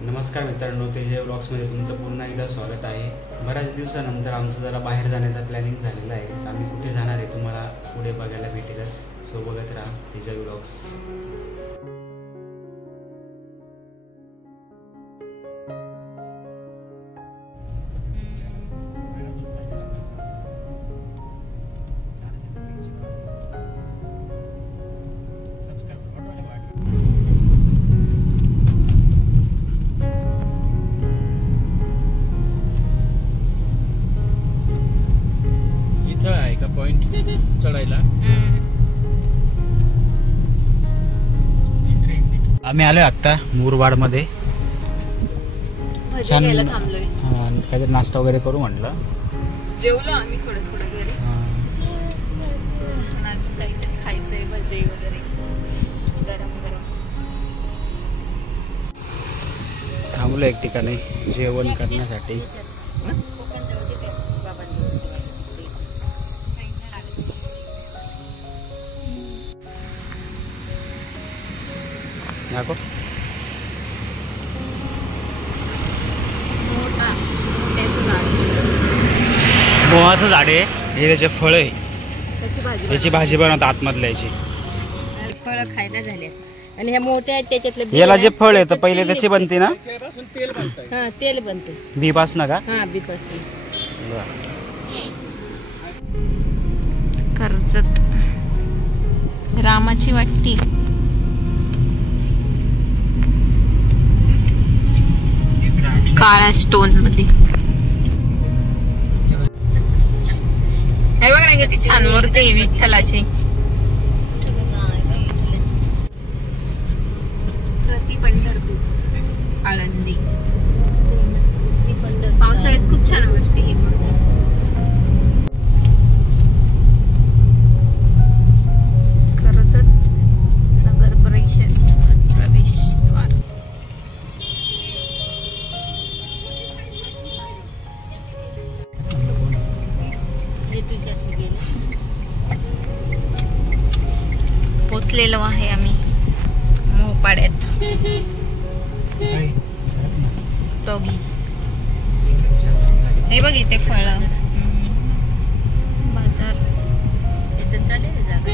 नमस्कार मित्रांनो, तेजय ब्लॉग्समध्ये तुमचं पुन्हा एकदा स्वागत आहे। बऱ्याच दिवसानंतर आमचं जरा बाहेर जाण्याचा प्लॅनिंग झालेला आहे। तर आम्ही कुठे जाणार आहे तुम्हाला पुढे बघायला भेटेलच। सो बघत राहा तेजय ब्लॉग्स। पॉइंट चढायला आम्ही आलोय आता मुरबाड मध्ये। छान थांबलोय, काहीतरी नाश्ता वगैरे करू म्हटलं। जेवलो आम्ही थोडं घरी। अजून काहीतरी खायचंय, भजी वगैरे गरम गरम। थांबलो एक ठिकाणी जेवण करण्यासाठी। मोहाचं झाड आहे हे, त्याचे फळ आहे, त्याची भाजी बनवतात आतमधल्या याची। फळ खायला झाले आणि ह्या मोठ्या आहेत त्याच्यातले याला जे फळ आहे तर पहिले त्याची बनते ना। हा, तेल बनते बी पासून का? हा, बी पासून। कर्जत रामाची वाटी। काळ्या स्टोन मध्ये हे बघ ना, किती छान मूर्ती आहे विठ्ठलाची। प्रति पंढरपूर आळंदी। पावसाळ्यात खूप छान वाटते ही मूर्ती। कर्जत नगर परिषद प्रवेशद्वार। पोचलेलो आहे आम्ही मोहपाड्यात। डॉगी हे बघ इथे फळ बाजार इथं चालेल जागा।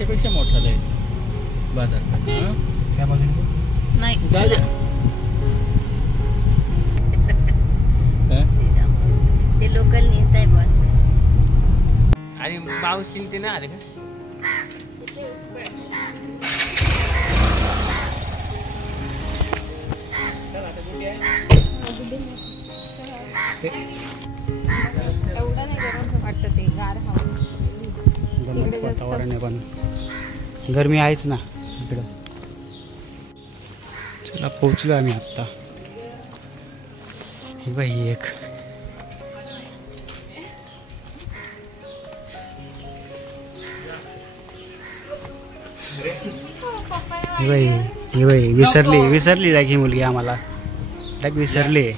पेक्षा मोठा आहे बाजार। त्या बाजूने नाही ते लोकल नेता आहे बस। आणि मावशी ते नाही आले का? एवढं नाही गरम वाटत, ते गार हवा वातावरण आहे पण गरमी आहेच ना इकडं। चला पोहोचलो आम्ही आता। ही बाई एक ही बाई विसरली लाईक ही मुलगी आम्हाला लाईक विसरली।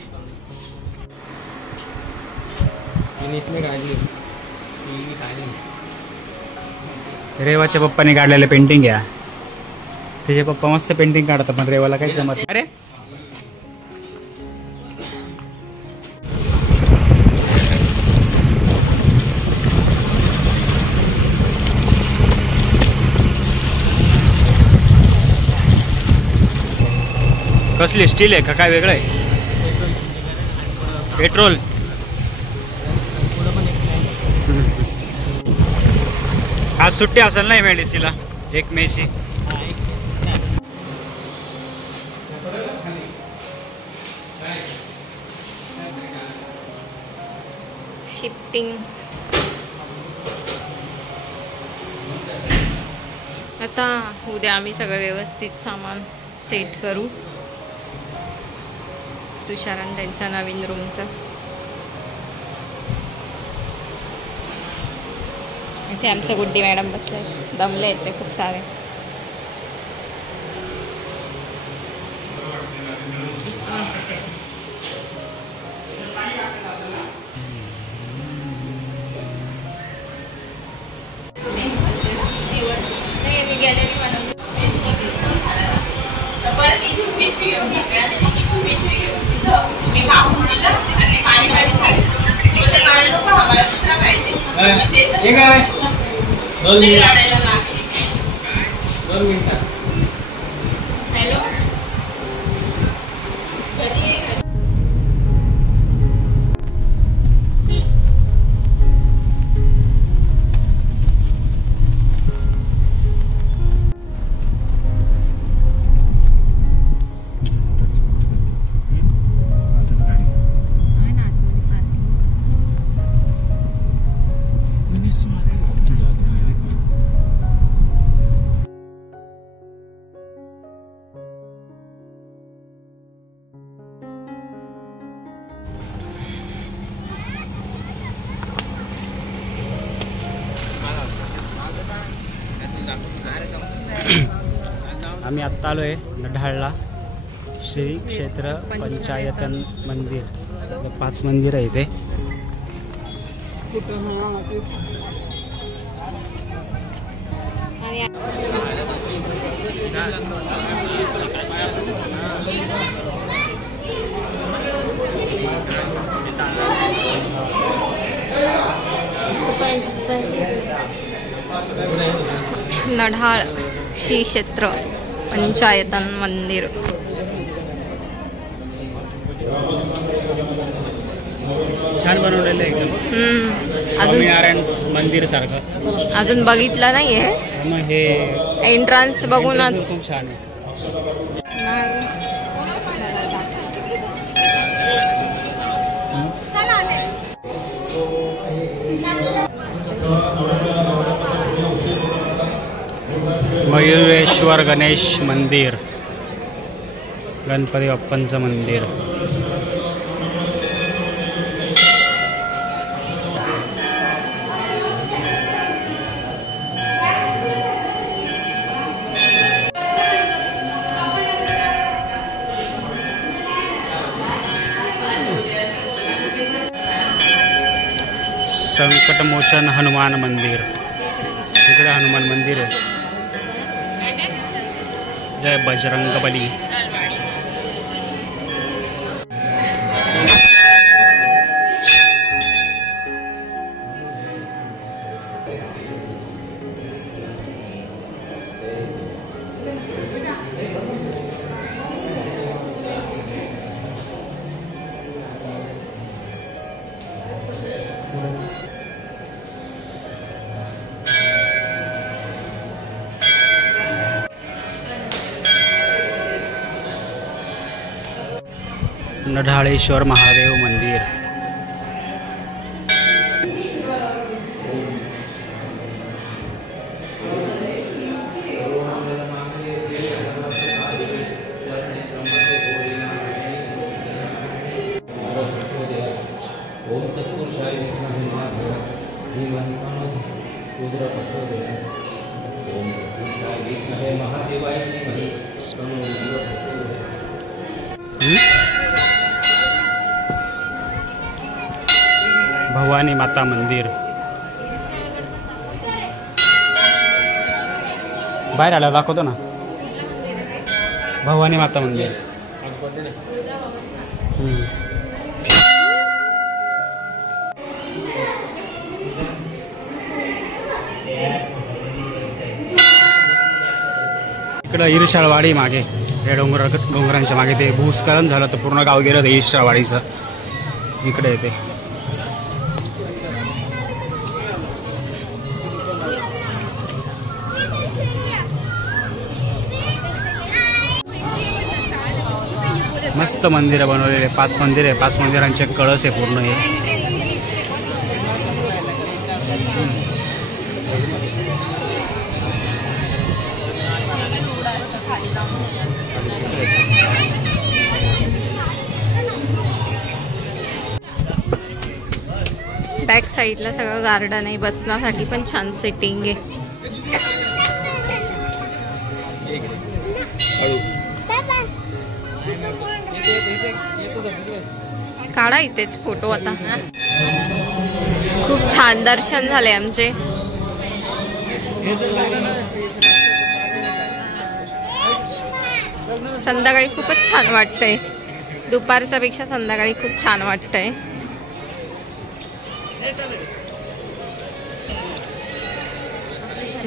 रेवाच्या पप्पाने काढलेलं पेंटिंग आहे। त्याचे पप्पा मस्त पेंटिंग काढतात पण रेवाला काही जमत नाही। अरे कसली स्टील आहे का काय वेगळं आहे? पेट्रोल। आज सुट्टी असेल नाही मेडिसीला 1 मेची। शिफ्टिंग आता उद्या आम्ही सगळं व्यवस्थित सामान सेट करू। तुषारन त्यांच्या नवीन रूमचं। इथे आमच्या गुड्डी मॅडम बसले, दमले आहेत ते खूप सारे। गॅलरी बनवली। आम्ही आत्ता आलो आहे नढाळला श्री क्षेत्र पंचायतन मंदिर. 5 मंदिर आहे इथे. नढाळ श्री क्षेत्र पंचायतन मंदिर. छान बनवलेलं आहे एकदम. अजून नारायण मंदिर सारखं अजून बघितलं नाहीये. मग हे एंट्रन्स बघूनच खूप छान आहे. मयुरेश्वर गणेश मंदिर, गणपती बाप्पांचं मंदिर. संकटमोचन हनुमान मंदिर. तिकडे हनुमान मंदिर आहे. जय बजरंगबली. नढाळेश्वर महादेव मंदिर. भवानी माता मंदिर. बाहेर आला दाखवतो ना. भवानी माता मंदिर. इकडं ईर्षाळवाडी मागे, या डोंगरांच्या मागे ते भूस्खलन झालं तर पूर्ण गाव गेलं ते ईर्षाळवाडीचं. इकडे येते. मस्त मंदिरं बनवलेले. 5 मंदिर आहे. 5 मंदिरांचे कळस आहे पूर्ण हे. बॅक साईडला सगळं गार्डन आहे. बसण्यासाठी पण छान सेटिंग आहे. काढा इथेच फोटो आता. खूप छान दर्शन झाले आमचे. संध्याकाळी खूपच छान वाटतंय. दुपारच्या पेक्षा संध्याकाळी खूप छान वाटतंय.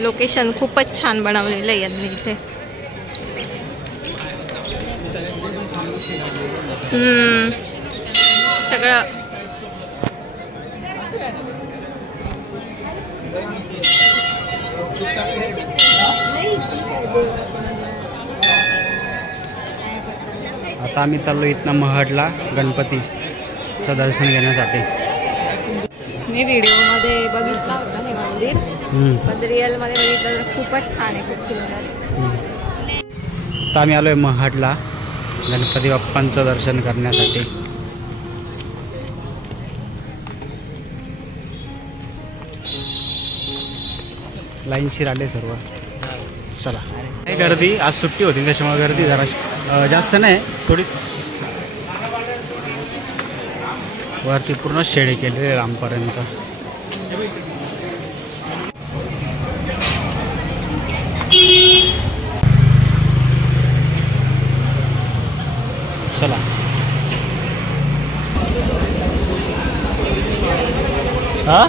लोकेशन खूपच छान बनवलेलं आहे यांनी इथे. सगळं आता आम्ही चाललो इथनं महडला गणपतीचं दर्शन घेण्यासाठी. मी व्हिडिओमध्ये बघितला होता हे मंदिर, पण रिअलमध्ये बघितलं तर खूपच छान आहे, खूप सुंदर. आता आम्ही आलोय महडला गणपती बाप्पांचं दर्शन करण्यासाठी. लाईनशीर आले सर्व. चला, नाही गर्दी आज सुट्टी होती त्याच्यामुळे गर्दी जरा जास्त नाही, थोडीच. वरती पूर्ण शेडे केलेले लांबपर्यंत. चला, हा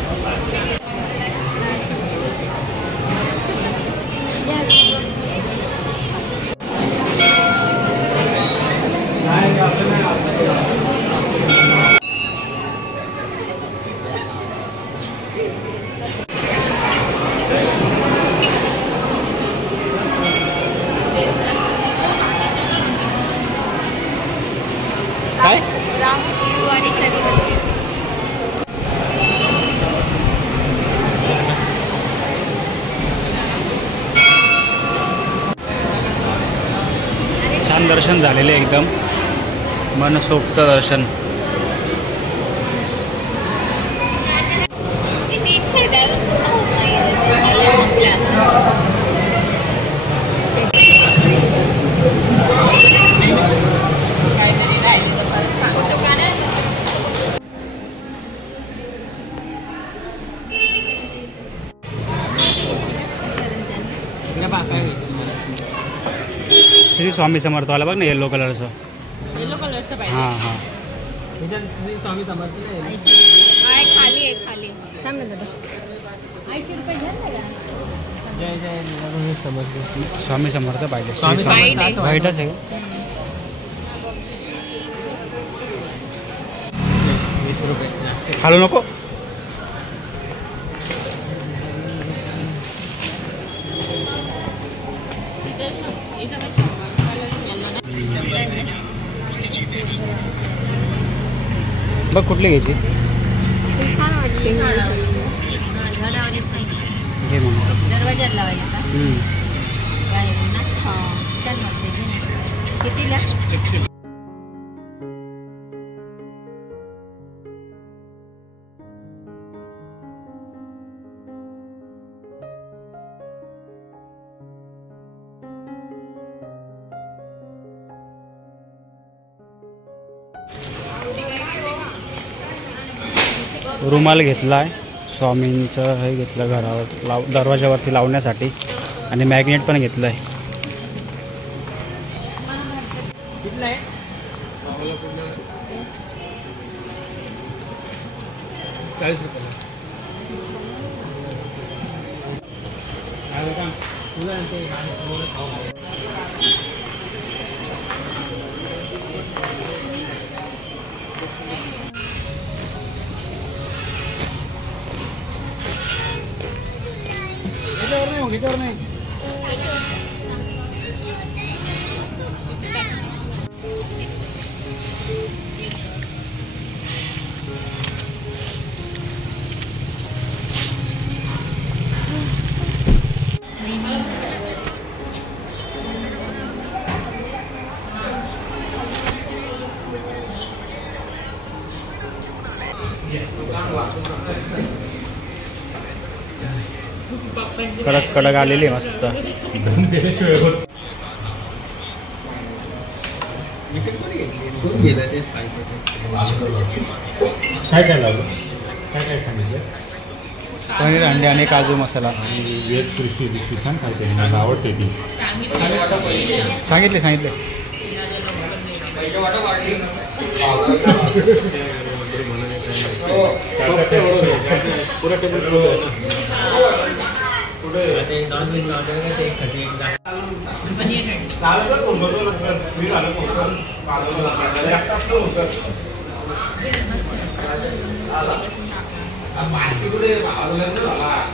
काय आणि शनी मंदिर. छान दर्शन झालेले एकदम मनसोक्त दर्शन. किती इच्छा आहे त्याला पूर्ण होत नाही संपल्या. श्री स्वामी समर्थ वाला बघ ना, येलो कलरचं. येलो कलरचं पाहिजे. हां हां, स्वामी समर्थ खाली आहे, खाली. थांब ना दादा, 80 रुपये घ्या ना दादा. जय जय समर्थ. स्वामी समर्थ पाहिजे. स्वामी व्हाईट आहे. व्हाईटच आहे. 20 रुपये. हॅलो नको. बघ कुठली घ्यायची छान वाटते. घे म्हणून. दरवाजात लावायचा बाहेरून ना. छान वाटते. कितीला? रुमाल घेतला आहे, स्वामींचं हे घेतलं घरावर दरवाजावरती लावण्यासाठी, आणि मॅग्नेट पण घेतलं आहे. कितना है? 40 रुपये. कडक कडक आलेली मस्त. काय काय लावलं, काय काय सांगितलं? पनीर अंडे आणि काजू मसाला. व्हेज क्रिस्पी बिस्पी सांग काय ते, मला आवडते ती. सांगितले.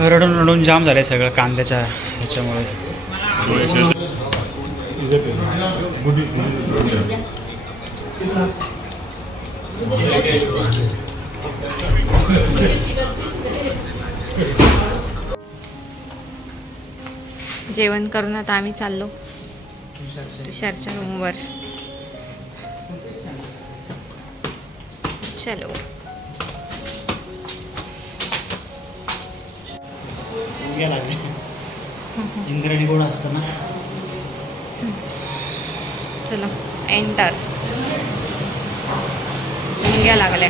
रडून रडून जाम झालंय सगळं कांद्याच्या ह्याच्यामुळे. जेवण करून आता आम्ही चाललो तुषारच्या रूमवर. चलो लागले इंद्राणी गोड असतं ना. चलो एंटर. मुंग्या लागल्या.